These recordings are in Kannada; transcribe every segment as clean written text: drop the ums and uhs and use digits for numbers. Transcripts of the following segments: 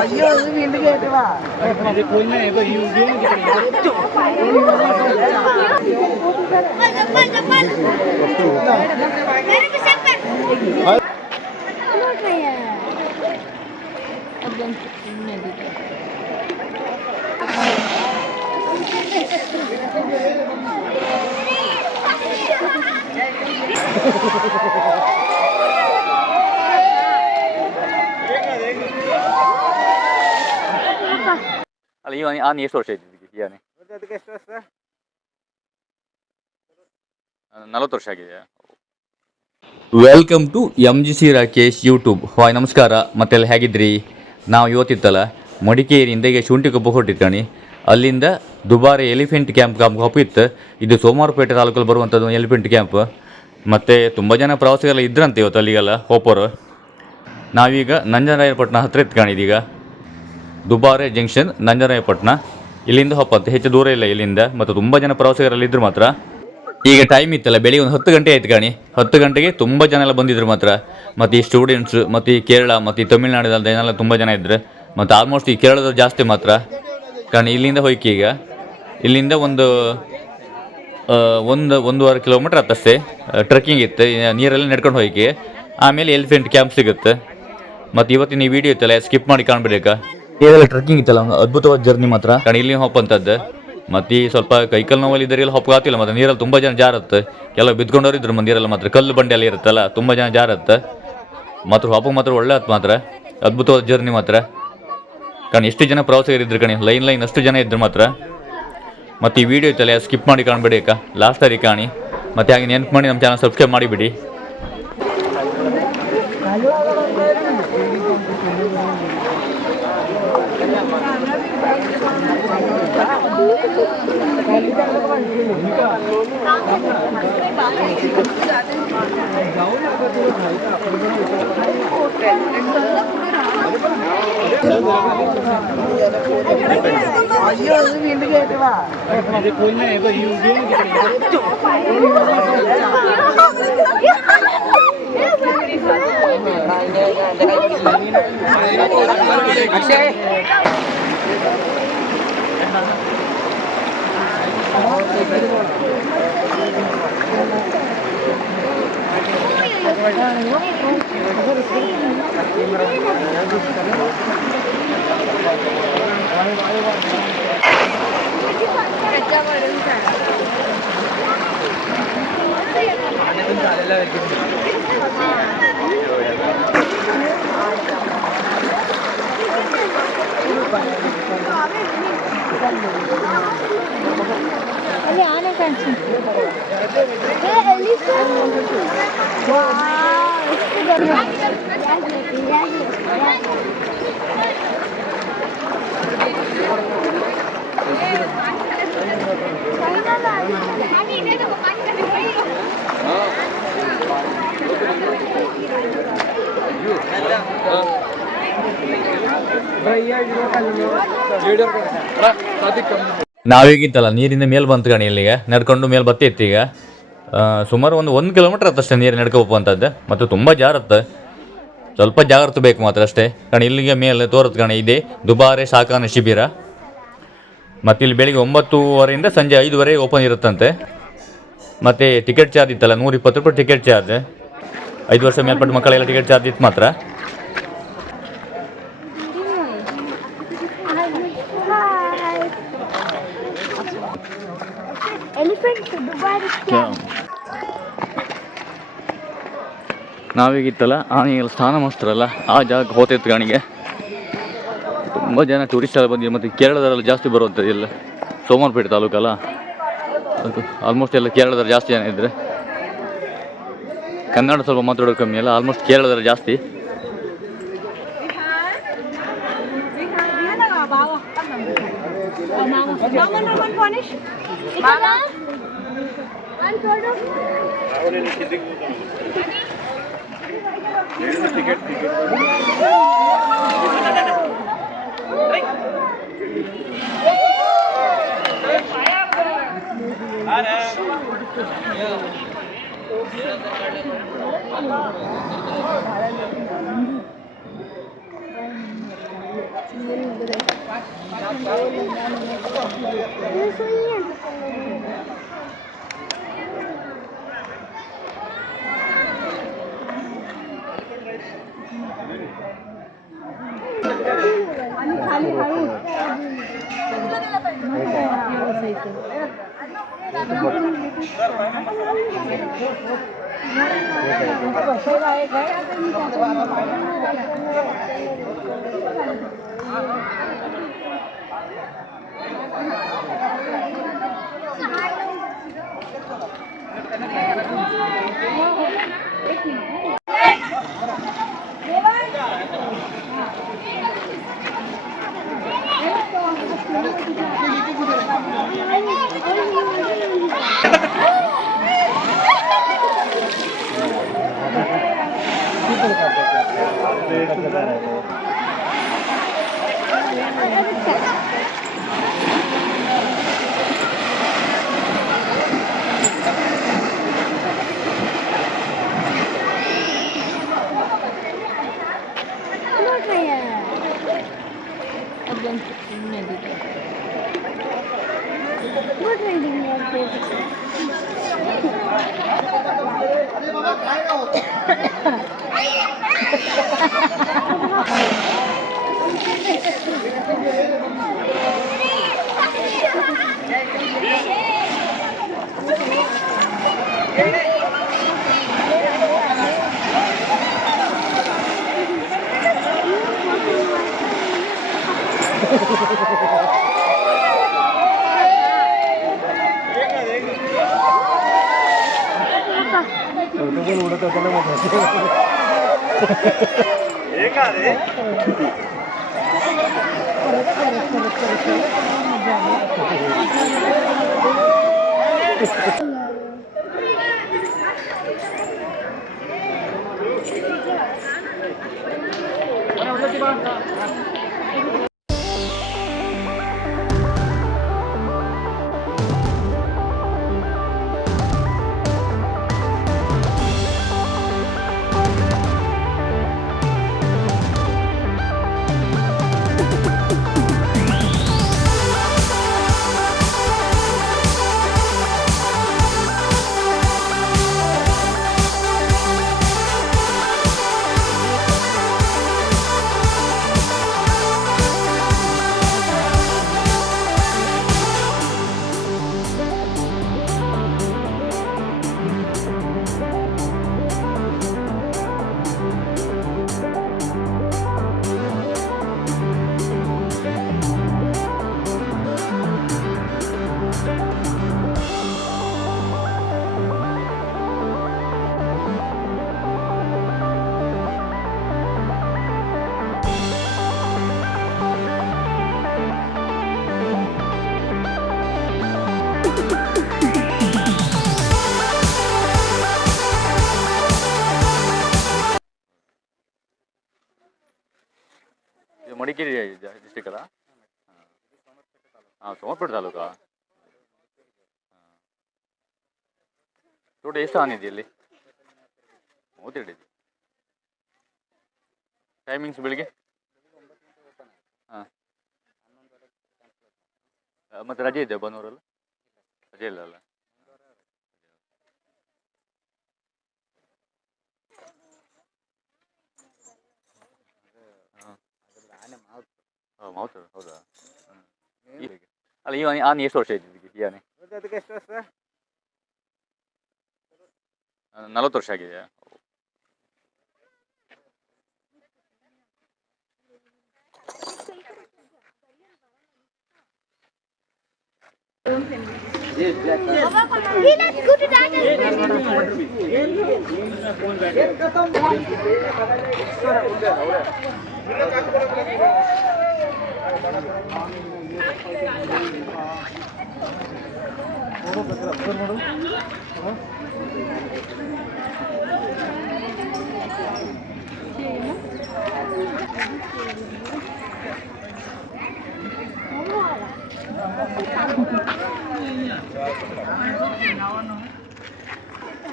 അയ്യോ വീണ്ടും കേട്ടുവാ ಅಲ್ಲ ಈ ಆನೆ ಎಷ್ಟು ವರ್ಷ ಇದ್ದಿದ್ದು ಈ ಆನೆ? ಅದಕ್ಕೆ ಎಷ್ಟು ವರ್ಷ? 40 ವರ್ಷ ಆಗಿದೆ. Welcome to MGC Rakesh YouTube. Hi ನಮಸ್ಕಾರ, ಮತ್ತೆಲ್ಲ ಹೇಗಿದ್ರಿ? ನಾವು ಇವತ್ತಿತ್ತಲ್ಲ ಮಡಿಕೇರಿಯಿಂದ ಈಗ ಶುಂಠಿಕೊಪ್ಪ ಹೊರಟಿದ್ದಾನೆ. ಅಲ್ಲಿಂದ ದುಬಾರಿ ಎಲಿಫೆಂಟ್ ಕ್ಯಾಂಪ್ ಹೋಗಿತ್ತು. ಇದು ಸೋಮವಾರಪೇಟೆ ತಾಲೂಕಲ್ಲಿ ಬರುವಂಥದ್ದು ಎಲಿಫೆಂಟ್ ಕ್ಯಾಂಪ್. ಮತ್ತು ತುಂಬ ಜನ ಪ್ರವಾಸಿಗರೆಲ್ಲ ಇದ್ರಂತೆ ಇವತ್ತು ಅಲ್ಲಿಗೆಲ್ಲ ಹೋಪರು. ನಾವೀಗ ನಂಜನರಾಯಪಟ್ಟಣ ಹತ್ತಿರ ಎತ್ಕೊಂಡಿದ್ದೀಗ. ದುಬಾರೆ ಜಂಕ್ಷನ್ ನಂಜನರಾಯಪಟ್ಟಣ, ಇಲ್ಲಿಂದ ಹೋಪತ್ತೆ, ಹೆಚ್ಚು ದೂರ ಇಲ್ಲ ಇಲ್ಲಿಂದ. ಮತ್ತು ತುಂಬ ಜನ ಪ್ರವಾಸಿಗರೆಲ್ಲ ಇದ್ರು ಮಾತ್ರ. ಈಗ ಟೈಮ್ ಇತ್ತಲ್ಲ, ಬೆಳಿಗ್ಗೆ ಒಂದು 10 ಗಂಟೆ ಆಯ್ತು ಕಾಣಿ. 10 ಗಂಟೆಗೆ ತುಂಬ ಜನ ಎಲ್ಲ ಬಂದಿದ್ರು ಮಾತ್ರ. ಮತ್ತು ಈ ಸ್ಟೂಡೆಂಟ್ಸ್ ಮತ್ತು ಈ ಕೇರಳ ಮತ್ತು ಈ ತಮಿಳ್ನಾಡಿನಲ್ಲಿ ಏನೆಲ್ಲ ತುಂಬ ಜನ ಇದ್ದರು. ಮತ್ತು ಆಲ್ಮೋಸ್ಟ್ ಈ ಕೇರಳದವ್ರು ಜಾಸ್ತಿ ಮಾತ್ರ ಕಾರಣ. ಇಲ್ಲಿಂದ ಹೋಯ್ಕೆ ಈಗ ಇಲ್ಲಿಂದ ಒಂದೂವರೆ ಕಿಲೋಮೀಟ್ರ್ ಆತಷ್ಟೇ ಟ್ರೆಕ್ಕಿಂಗ್ ಇತ್ತು. ನೀರೆಲ್ಲ ನಡ್ಕೊಂಡು ಹೋಯ್ಕೆ ಆಮೇಲೆ ಎಲಿಫೆಂಟ್ ಕ್ಯಾಂಪ್ ಸಿಗುತ್ತೆ. ಮತ್ತು ಇವತ್ತಿನ ಈ ವಿಡಿಯೋ ಇತ್ತಲ್ಲ ಸ್ಕಿಪ್ ಮಾಡಿ ಕಾಣ್ಬಿಡ್ಬೇಕಾ. ಇದೆಲ್ಲ ಟ್ರೆಕ್ಕಿಂಗ್ ಇತ್ತಲ್ಲ, ಅದ್ಭುತವಾದ ಜರ್ನಿ ಮಾತ್ರ ಕಾರಣ. ಇಲ್ಲಿ ಹೋಪಂಥದ್ದು ಮತ್ತು ಸ್ವಲ್ಪ ಕೈಕಲ್ ನೋವಲ್ಲಿ ಇದ್ದರೆಲ್ಲ ಹೋಗಾತಿಲ್ಲ. ಮತ್ತು ನೀರಲ್ಲಿ ತುಂಬ ಜನ ಜಾರತ್ತೆ, ಕೆಲವು ಬಿದ್ಕೊಂಡವ್ರು ಇದ್ರು. ಮಂದಿರೆಲ್ಲ ಮಾತ್ರ ಕಲ್ಲು ಬಂಡೆ ಎಲ್ಲ ಇರುತ್ತಲ್ಲ, ತುಂಬ ಜನ ಜಾರತ್ತೆ. ಮಾತ್ರ ಹೋಪಕ್ಕೆ ಮಾತ್ರ ಒಳ್ಳೆ ಆಯ್ತು ಮಾತ್ರ, ಅದ್ಭುತವಾದ ಜರ್ನಿ ಮಾತ್ರ ಕಾರಣ. ಎಷ್ಟು ಜನ ಪ್ರವಾಸಿಗರು ಇದ್ರು ಕಣಿ, ಲೈನ್ ಅಷ್ಟು ಜನ ಇದ್ರು ಮಾತ್ರ. ಮತ್ತು ಈ ವಿಡಿಯೋ ಇತ್ತಲ್ಲ ಸ್ಕಿಪ್ ಮಾಡಿ ಕಾಣ್ಬಿಡಿ ಲಾಸ್ಟ್ ತಾರೀಕು ಕಾಣಿ. ಮತ್ತು ಹಾಗೆ ನೆನಪು ಮಾಡಿ ನಮ್ಮ ಚಾನಲ್ ಸಬ್ಸ್ಕ್ರೈಬ್ ಮಾಡಿಬಿಡಿ. ಅಯ್യോ വീണ്ടും കേട്ടുവാ അക്ഷയ് ಅಲ್ಲಿ ಆನೆ ಕಾಣಿಸುತ್ತೆ. ನಾವೀಗಿತ್ತಲ್ಲ ನೀರಿಂದ ಮೇಲೆ ಬಂತು ಕಣಿ. ಇಲ್ಲಿಗೆ ನಡ್ಕೊಂಡು ಮೇಲೆ ಬತ್ತಿತ್ತು. ಈಗ ಸುಮಾರು ಒಂದು ಕಿಲೋಮೀಟ್ರ್ ಆತಷ್ಟೇ ನೀರು ನಡ್ಕೊಪ್ಪಂಥದ್ದು. ಮತ್ತು ತುಂಬ ಜಾರತ್ತೆ, ಸ್ವಲ್ಪ ಜಾಗ್ರತೆ ಬೇಕು ಮಾತ್ರ ಅಷ್ಟೇ ಕಣ. ಇಲ್ಲಿಗೆ ಮೇಲೆ ತೋರತ್ತೆ ಕಣ, ಇದೆ ದುಬಾರೆ ಸಾಕಾನೆ ಶಿಬಿರ. ಮತ್ತು ಇಲ್ಲಿ ಬೆಳಿಗ್ಗೆ 9:30 ಸಂಜೆ 5:00 ಓಪನ್ ಇರುತ್ತಂತೆ. ಮತ್ತು ಟಿಕೆಟ್ ಚಾರ್ಜ್ ಇತ್ತಲ್ಲ, 120 ರೂಪಾಯಿ ಟಿಕೆಟ್ ಚಾರ್ಜ್. 5 ವರ್ಷ ಮೇಲ್ಪಟ್ಟ ಮಕ್ಕಳೆಲ್ಲ ಟಿಕೆಟ್ ಚಾರ್ಜ್ ಇತ್ತು ಮಾತ್ರ. ನಾವೀಗಿತ್ತಲ್ಲ ಆನೆಗೆಲ್ಲ ಸ್ನಾನ ಮಾಡಿಸ್ತಾರಲ್ಲ ಆ ಜಾಗಕ್ಕೆ ಹೋಗ್ತಿತ್ತು ಗಾಣಿಗೆ. ತುಂಬ ಜನ ಟೂರಿಸ್ಟ್ ಎಲ್ಲ ಬಂದಿದೆ. ಮತ್ತು ಕೇರಳದವರೆಲ್ಲ ಜಾಸ್ತಿ ಬರುವಂಥದ್ದು ಎಲ್ಲ ಸೋಮವಾರಪೇಟೆ ತಾಲೂಕಲ್ಲ, ಅದು ಆಲ್ಮೋಸ್ಟ್ ಎಲ್ಲ ಕೇರಳದವ್ರು ಜಾಸ್ತಿ ಜನ ಇದ್ದರೆ. ಕನ್ನಡ ಸ್ವಲ್ಪ ಮಾತಾಡೋದು ಕಮ್ಮಿ ಅಲ್ಲ, ಆಲ್ಮೋಸ್ಟ್ ಕೇರಳದವ್ರು ಜಾಸ್ತಿ. ಇದು ಮಡಿಕೇರಿ ಡಿಸ್ಟಿಕ್ ಅಲ್ಲ? ಹಾಂ, ಸೋಮಪೇಟೆ ತಾಲೂಕಾ? ಟೋಟಲ್ ಎಷ್ಟು ಆನೆ ಇದೆ ಇಲ್ಲಿ? 32 ಇದೆ. ಟೈಮಿಂಗ್ಸ್ ಬೆಳಿಗ್ಗೆ? ಹಾಂ, ಮತ್ತು ರಜೆ ಇದೆಯಾ ಭಾನುವಾರಲ್ಲ? ರಜೆ ಇಲ್ಲ ಅಲ್ಲ? ಮಾವುತ ಹೌದಾ? ಅಲ್ಲ, ಈ ಆನೆ ಎಷ್ಟು ವರ್ಷ ಇದ್ದಿದ್ದಕ್ಕೆ ಈ ಆನೆ? ಅದಕ್ಕೆ ಎಷ್ಟು ವರ್ಷ? 40 ವರ್ಷ ಆಗಿದೆಯಾ?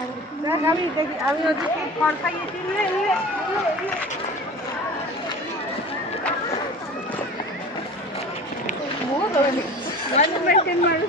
আমি খড় খাইয়েছি ಒಂದು ಮೇಂಟೈನ್ ಮಾಡು